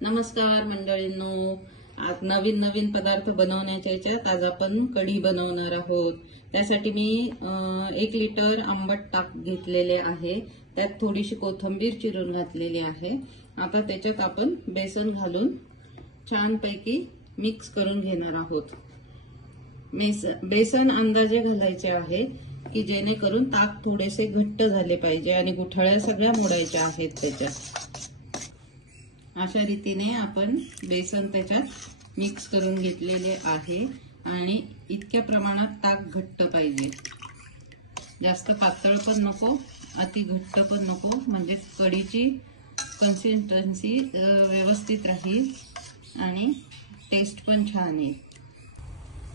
नमस्कार मंडळींनो, आज नवीन नवीन पदार्थ बनवण्याच्या याच्यात आज आपण कढी बनवणार आहोत। त्यासाठी मी 1 लिटर आंबट ताक घेतलेले आहे। त्यात थोडीशी कोथिंबीर चिरून घातलेली आहे। आता त्याच्यात आपण बेसन घालून छानपैकी मिक्स करून घेणार आहोत। बेसन अंदाजे घालायचे आहे की जेणेकरून ताक थोडेसे घट्ट झाले पाहिजे आणि गुठळ्या सगळ्या मोडायच्या आहेत त्याच्यात। अशा रीतीने आपण बेसन त्याच्यात मिक्स करून घेतलेले आहे आणि इतक्या प्रमाणात ताक घट्ट पाहिजे। जास्त पातळ पण नको, अति घट्ट पण नको, म्हणजे कढीची कन्सिस्टन्सी व्यवस्थित राहील आणि टेस्ट पण छान येईल।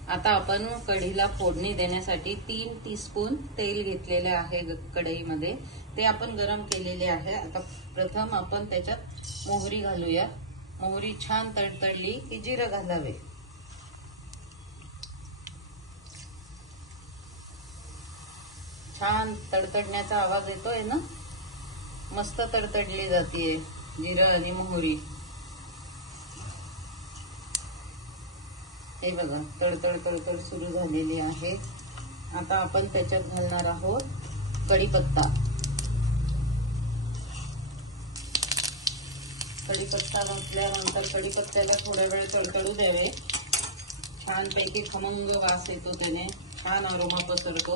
आता आपण कढीला फोडणी देण्यासाठी 3 टीस्पून तेल घेतलेले आहे कढईमध्ये। ते आपण गरम केलेले आहे। आता प्रथम आपण त्याच्यात मोहरी घालूया। मोहरी छान तडतडली की जिरं घालावे। छान तडतडण्याचा आवाज येतोय ना, मस्त तडतडली जाते जिरं आणि मोहरी। हे बघा तडतड तडतड सुरू झालेली आहे। आता आपण त्याच्यात घालणार आहोत कढीपत्ता। कढीपत्ता घातल्यानंतर कढीपत्त्याला थोडा वेळ तडतडू द्यावे। छानपैकी खमंग वास येतो, त्याने छान अरोमा पसरतो।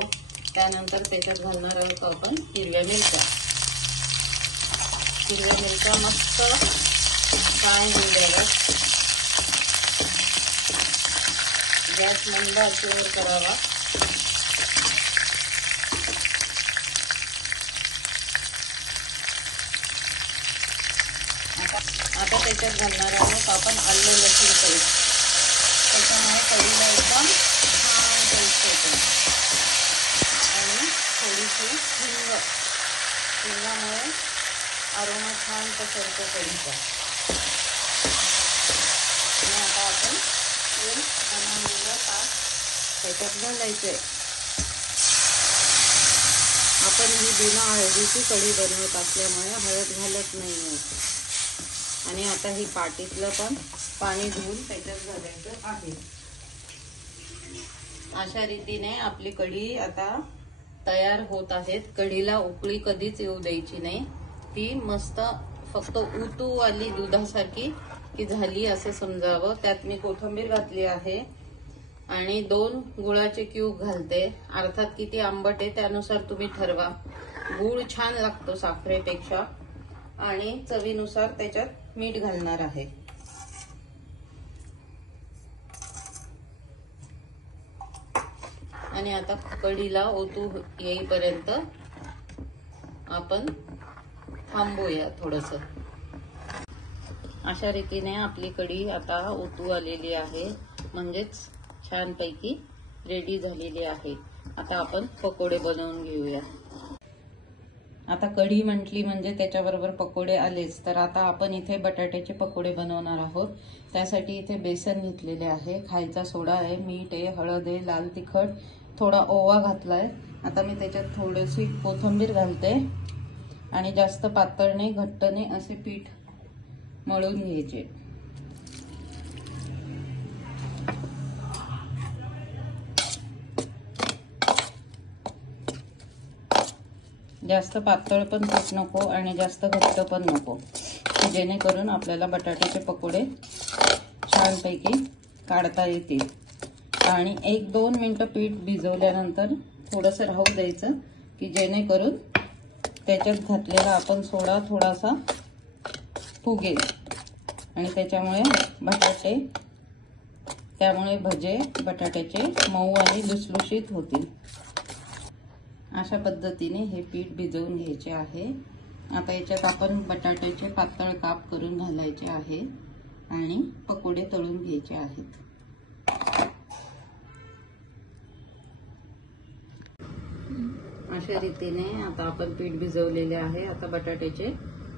त्यानंतर त्याच्यात घालणार आहोत आपण हिरव्या मिरच्या। हिरव्या मिरच्या मस्त फ्राय होऊ द्याव्यात। गॅस मंद आचेवर करावा। आता त्याच्यात घालणार आहोत आपण आलं लसूण पेस्ट। त्याच्यामुळे कढीला एकदम छान टेस्ट येते आणि थोडीशी हिंग, हिंगामुळे अरोमा छान पसरतो कढीचा। आणि आता आपण बनवलेलं ताक त्याच्यात घालायचंय। आपण ही बिना हळदीची कढी बनवत असल्यामुळे हळद घालत नाही। आणि आता ही पाटीतलं पण पाणी धुवून त्याच्यात घालायचं आहे। अशा रीतीने आपली कढी आता तयार होत आहे। कढीला उकळी कधीच येऊ द्यायची नाही। ती मस्त फक्त उतू आली दुधासारखी की झाली असं समजावं। त्यात मी कोथिंबीर घातली आहे आणि 2 गुळाचे क्यूब घालते। अर्थात किती आंबट आहे त्यानुसार तुम्ही ठरवा। गुळ छान लागतो साखरेपेक्षा। आणि चवीनुसार त्याच्यात मीठ घालणार आहे। आणि आता कढीला ओतू येईपर्यंत आपण थांबूया थोडंसं। अशा रीतीने आपली कढी आता ओतू आलेली आहे, म्हणजेच छानपैकी रेडी झालेली आहे। आता आपण पकोडे बनवून घेऊया। आता कढी म्हटली म्हणजे त्याच्याबरोबर पकोडे आलेच, तर आता आपण इथे बटाट्याचे पकोडे बनवणार आहोत। त्यासाठी इथे बेसन घेतलेले आहे, खायचा सोडा आहे, मीठ आहे, हळद आहे, लाल तिखट, थोडा ओवा घातलाय। आता मी त्याच्यात थोडीशी कोथिंबीर घालते आणि जास्त पातळ नाही घट्ट नाही असे पीठ मळून घ्यायचे। जास्त पातळ पण पीठ नको आणि जास्त घट्ट पण नको, जेणेकरून आपल्याला बटाट्याचे पकोडे छानपैकी काढता येतील। आणि 1-2 मिनिटं पीठ भिजवल्यानंतर थोडंसं राहू द्यायचं की जेणेकरून त्याच्यात घातलेला आपण सोडा थोडासा फुगेल आणि त्यामुळे भजे बटाट्याचे मऊ आणि लुसलुशीत होतील। अशा पद्धतीने हे पीठ भिजवून घ्यायचे आहे। आता याच्यात आपण बटाट्याचे पातळ काप करून घालायचे आहे आणि पकोडे तळून घ्यायचे आहेत। अशा रीतीने आता आपण पीठ भिजवलेले आहे। आता बटाट्याचे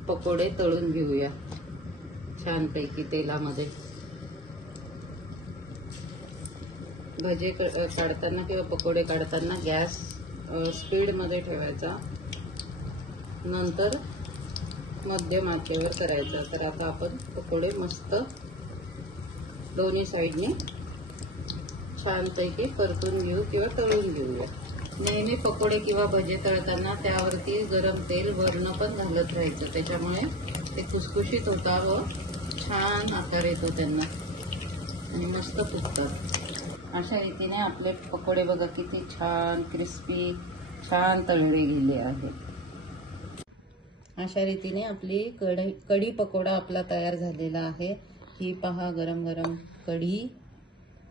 पकोडे तळून घेऊया छानपैकी तेलामध्ये। भजे काढताना किंवा पकोडे काढताना गॅस स्पीड मध्ये ठेवायचा। नंतर मध्यम आचेवर करायचा. तर आता आपण पकोडे मस्त दोन्ही साईडने छानपैकी परतून घेऊ किंवा तळून घेऊया. नेहमी पकोडे किंवा भजे तळताना त्यावरती गरम तेल वर्ण पण घालत राहायचं, त्याच्यामुळे ते खुसखुशीत होतात व छान आकार येतो त्यांना आणि मस्त फुगतात. अशा रीतीने आपले पकोडे बघा किती छान क्रिस्पी छान तळले गेले आहे. अशा रीतीने आपली कढी पकोडा आपला तयार झालेला आहे. ही पहा गरम गरम कढी.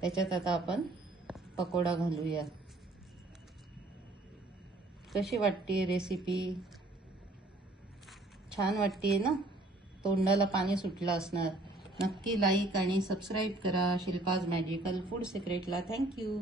त्याच्यात आता आपण पकोडा घालूया. कशी वाटते रेसिपी? छान वाटते ना? तोंडाला पाणी सुटलं असणार. नक्की लाईक आणि सबस्क्राईब करा शिल्पाज मॅजिकल फूड सिक्रेटला. थँक्यू.